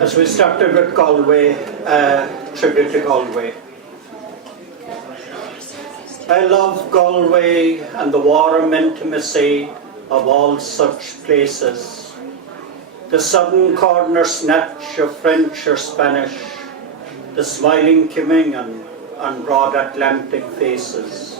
As we started with Galway, tribute to Galway. I love Galway and the warm intimacy of all such places. The sudden corner snatch of French or Spanish, the smiling communion on broad Atlantic faces.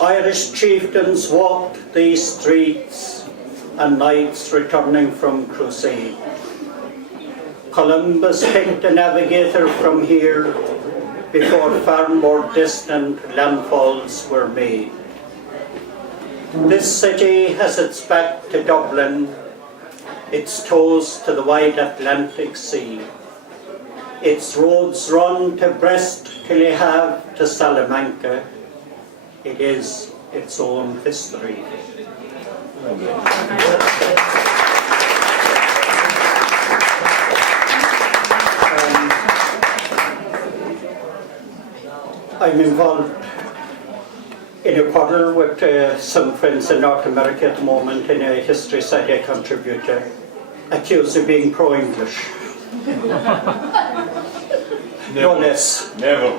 Irish chieftains walked these streets and knights returning from crusade. Columbus picked a navigator from here before far more distant landfalls were made. This city has its back to Dublin, its toes to the wide Atlantic Sea. Its roads run to Brest, Killehave to Salamanca. It is its own history. I'm involved in a quarrel with some friends in North America at the moment in a history site I contribute to, accused of being pro-English. No less. Never.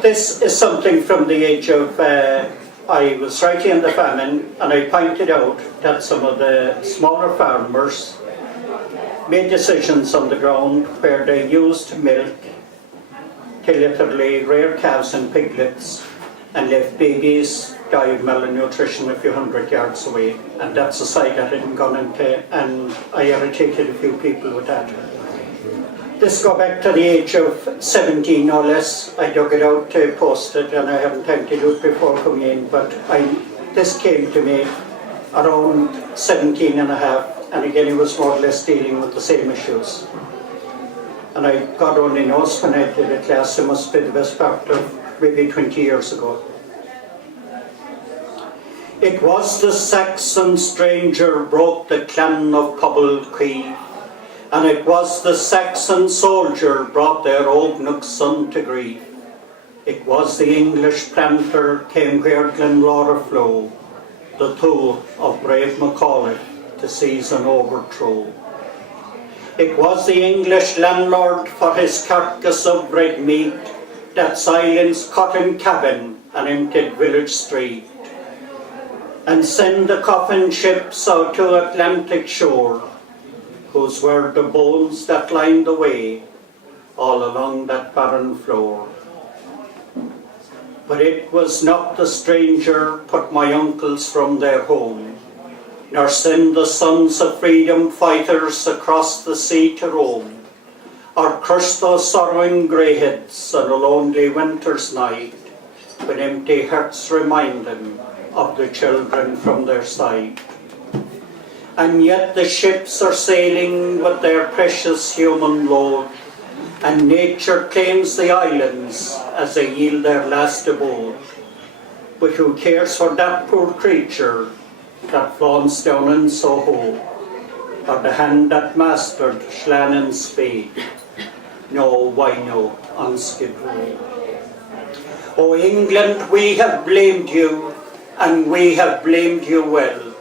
This is something from the age of, I was writing on the famine, and I pointed out that some of the smaller farmers made decisions on the ground where they used milk to literally rear calves and piglets and left babies die of malnutrition a few hundred yards away. And that's a site I hadn't gone into, and I irritated a few people with that. This go back to the age of 17 or less. I dug it out to post it, and I haven't time to do it before coming in, but this came to me around 17 and a half, and again it was more or less dealing with the same issues. And I God only knows when I did a class, it must be the best part of maybe 20 years ago. It was the Saxon stranger broke the clan of Pobble Quay, and it was the Saxon soldier brought their Ognuk son to grief. It was the English planter came where Glenlaura flow, the tool of brave Macaulay to seize an overthrow. It was the English landlord for his carcass of red meat that silenced cotton cabin and emptied village street, and send the coffin ships out to Atlantic shore, whose were the bones that lined the way all along that barren floor. But it was not the stranger put my uncles from their home, nor send the sons of freedom fighters across the sea to roam, or crush those sorrowing greyheads on a lonely winter's night, when empty hearts remind them of the children from their side. And yet the ships are sailing with their precious human load, and nature claims the islands as they yield their last abode. But who cares for that poor creature that flaunts down in Soho, or the hand that mastered Schlan and Spade? No, why no, on Skid Row. O England, we have blamed you, and we have blamed you well.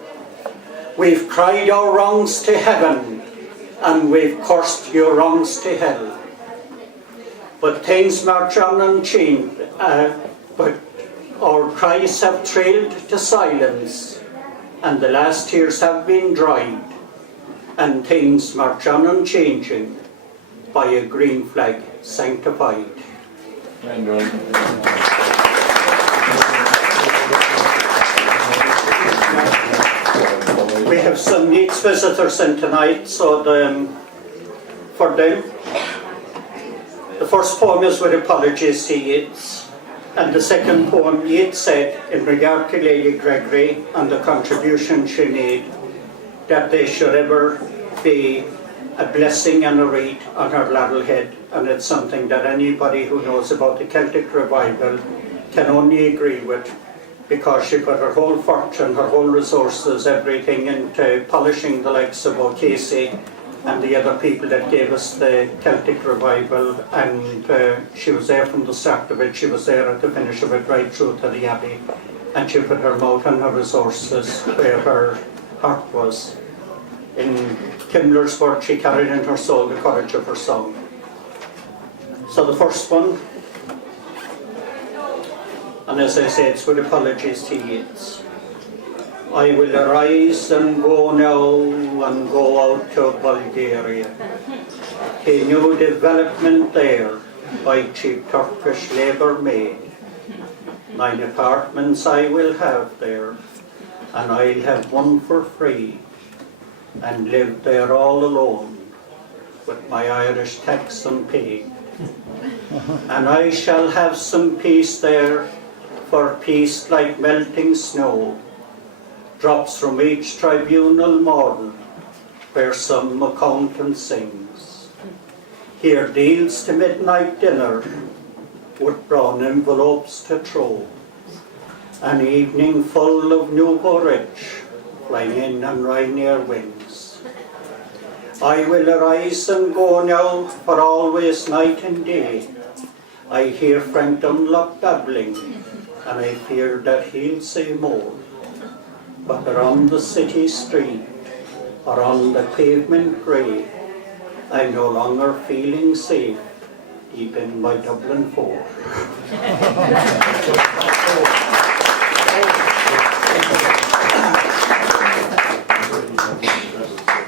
We've cried our wrongs to heaven, and we've cursed your wrongs to hell. But things march on unchanged, but our cries have trailed to silence, and the last tears have been dried, and things march on unchanging by a green flag sanctified. We have some Yeats visitors in tonight, so for them, the first poem is with apologies to Yeats, and the second poem Yeats said in regard to Lady Gregory and the contribution she made, that they should ever be a blessing and a wreath on her laurel head, and it's something that anybody who knows about the Celtic revival can only agree with, because she put her whole fortune, her whole resources, everything into polishing the likes of O'Casey and the other people that gave us the Celtic revival, and she was there from the start of it, she was there at the finish of it, right through to the Abbey, and she put her mouth and her resources where her heart was. In Kimler's word, she carried in her soul the courage of her song. So the first one, and as I say, it's with apologies to Yeats. I will arise and go now and go out to Bulgaria. A new development there by cheap Turkish labour made. 9 apartments I will have there, and I'll have one for free, and live there all alone, with my Irish tax unpaid. And I shall have some peace there, for peace like melting snow drops from each tribunal model, where some accountant sings. Here deals to midnight dinner, with brown envelopes to throw. An evening full of Newco Ridge, flying in on Ryanair wings. I will arise and go now, for always night and day. I hear Frank Dunlop babbling, and I fear that he'll say more. But around the city street, or on the pavement grey, I'm no longer feeling safe, deep in my Dublin 4.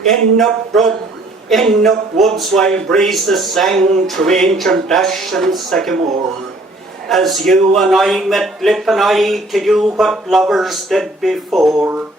In Nook woods while breezes sang through ancient ash and sycamore, as you and I met lip and eye to do what lovers did before,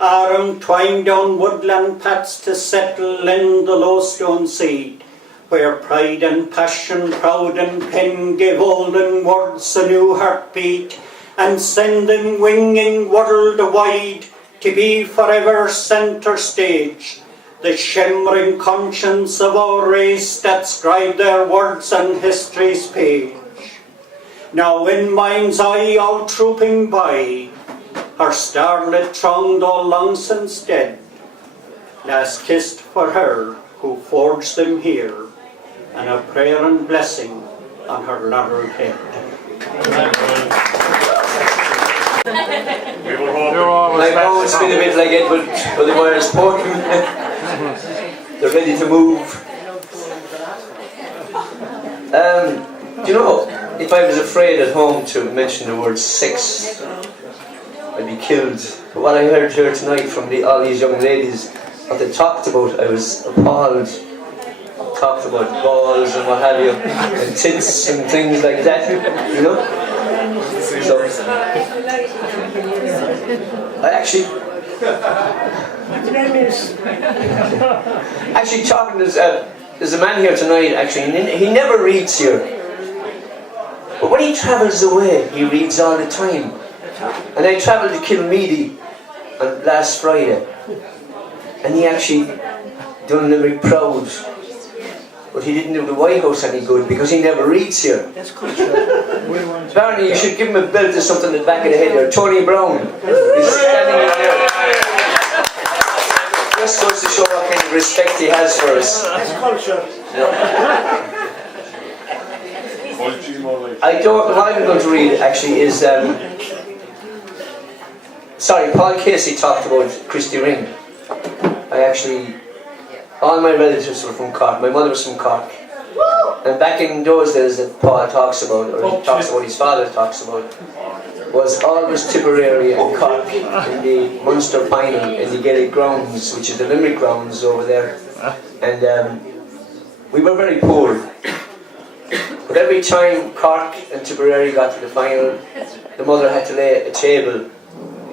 arm twined down woodland paths to settle in the low stone seat, where pride and passion, proud and pen, gave olden words a new heartbeat, and send them winging world wide to be forever centre stage, the shimmering conscience of our race that scribe their words on history's page. Now in mind's eye all trooping by, her starlit throng all long since dead, last kissed for her who forged them here, and a prayer and blessing on her laureled head. I've always been a bit like Edward Otherwire's poem. They're ready to move. Do you know, if I was afraid at home to mention the word sex, I'd be killed. But what I heard here tonight from all these young ladies, what they talked about, I was appalled. Talked about balls and what have you, and tits and things like that, you know? So, I actually talking, there's a man here tonight actually, and he never reads here. But when he travels away, he reads all the time. And I travelled to Kilmeedy on last Friday, and he actually done Limerick proud. But he didn't do the Whitehouse any good because he never reads here. That's good. Barney, you should give him a belt or something in the back of the head there. Tony Brown is standing in there. Just goes to show what kind of respect he has for us. That's culture. What I'm going to read actually is Paul Casey talked about Christy Ring. All my relatives were from Cork. My mother was from Cork. And back in those days that Paul talks about, or he talks about, his father talks about, was always Tipperary and Cork in the Munster final in the Gaelic grounds, which is the Limerick grounds over there. And we were very poor. But every time Cork and Tipperary got to the final, the mother had to lay a table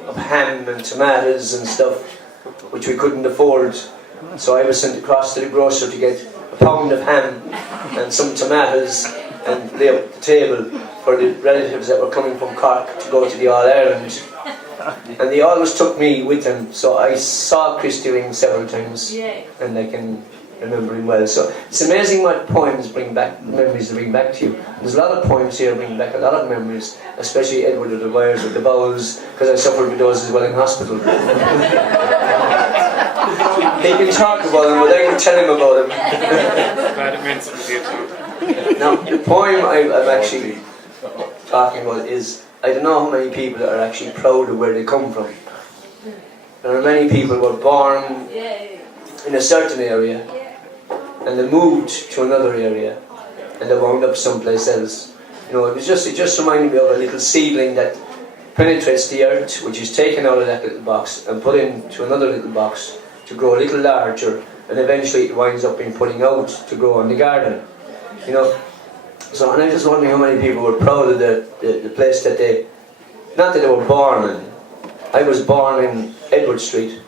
of ham and tomatoes and stuff, which we couldn't afford. So I was sent across to the grocer to get a pound of ham and some tomatoes and lay up the table for the relatives that were coming from Cork to go to the All-Ireland. And they always took me with them, so I saw Christy Ring several times, and I can remember him well. So it's amazing what poems bring back, memories they bring back to you. There's a lot of poems here bring back a lot of memories, especially Edward of the Wires with the bowels, because I suffered with those as well in hospital. He can talk about them, but I can tell him about them. Now, the poem I'm actually talking about is, I don't know how many people are actually proud of where they come from. There are many people who were born in a certain area, and they moved to another area, and they wound up someplace else. You know, it just reminded me of a little seedling that penetrates the earth, which is taken out of that little box and put into another little box to grow a little larger, and eventually it winds up being putting out to grow in the garden. You know, so, and I'm just wondering how many people were proud of the place that they, not that they were born in. I was born in Edward Street,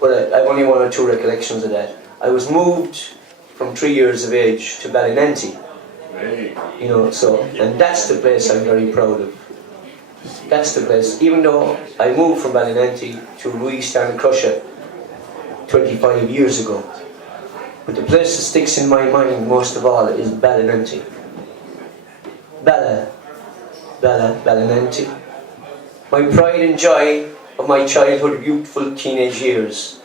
but I've only one or two recollections of that. I was moved from 3 years of age to Ballynenty. You know, so, and that's the place I'm very proud of. That's the place. Even though I moved from Ballynenty to East Crusher 25 years ago, but the place that sticks in my mind most of all is Ballynenty. Ballynenty. My pride and joy of my childhood, youthful teenage years.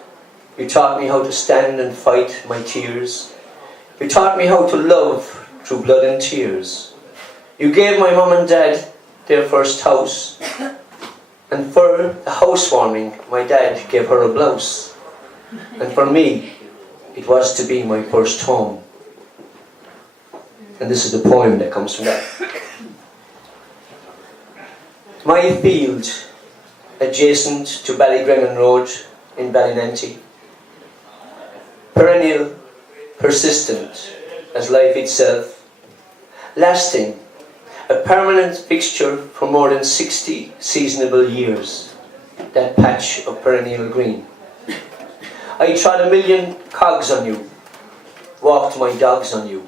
You taught me how to stand and fight my tears. You taught me how to love through blood and tears. You gave my mum and dad their first house, and for the housewarming my dad gave her a blouse, and for me it was to be my first home. And this is the poem that comes from that. My field, adjacent to Ballygrennan Road in Ballynenty, perennial, persistent as life itself, lasting, a permanent fixture for more than 60 seasonable years, that patch of perennial green. I trod a million cogs on you, walked my dogs on you,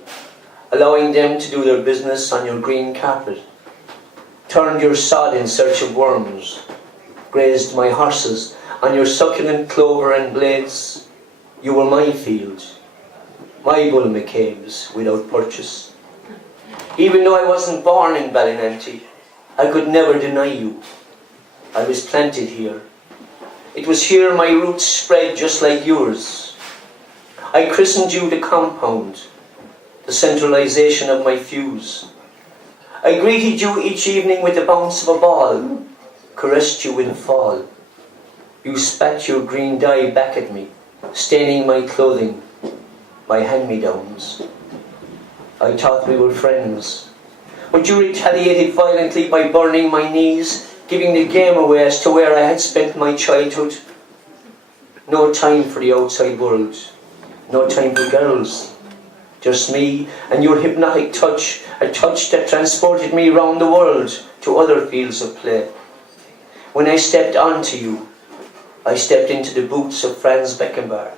allowing them to do their business on your green carpet, turned your sod in search of worms, grazed my horses on your succulent clover and blades. You were my field, my bull McCabe's without purchase. Even though I wasn't born in Ballynenty, I could never deny you. I was planted here. It was here my roots spread just like yours. I christened you the compound, the centralization of my fuse. I greeted you each evening with the bounce of a ball, caressed you with a fall. You spat your green dye back at me, staining my clothing, my hand-me-downs. I thought we were friends, but you retaliated violently by burning my knees, giving the game away as to where I had spent my childhood. No time for the outside world, no time for girls, just me and your hypnotic touch, a touch that transported me round the world to other fields of play. When I stepped onto you, I stepped into the boots of Franz Beckenbauer,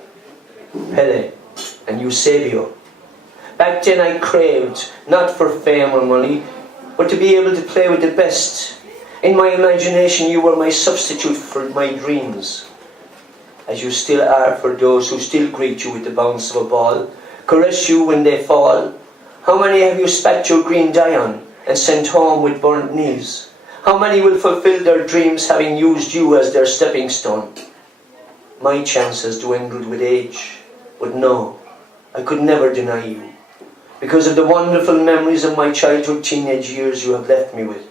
Pele and Eusebio. Back then I craved, not for fame or money, but to be able to play with the best. In my imagination you were my substitute for my dreams, as you still are for those who still greet you with the bounce of a ball, caress you when they fall. How many have you spat your green dye on and sent home with burnt knees? How many will fulfill their dreams having used you as their stepping stone? My chances dwindled with age, but no, I could never deny you, because of the wonderful memories of my childhood teenage years you have left me with.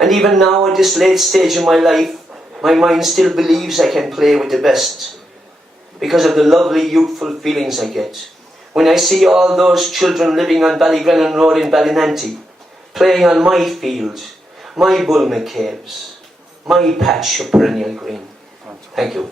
And even now at this late stage in my life, my mind still believes I can play with the best, because of the lovely youthful feelings I get when I see all those children living on Ballygrennan Road in Ballynenty, playing on my field, my bull McCabe's, my patch of perennial green. Thank you.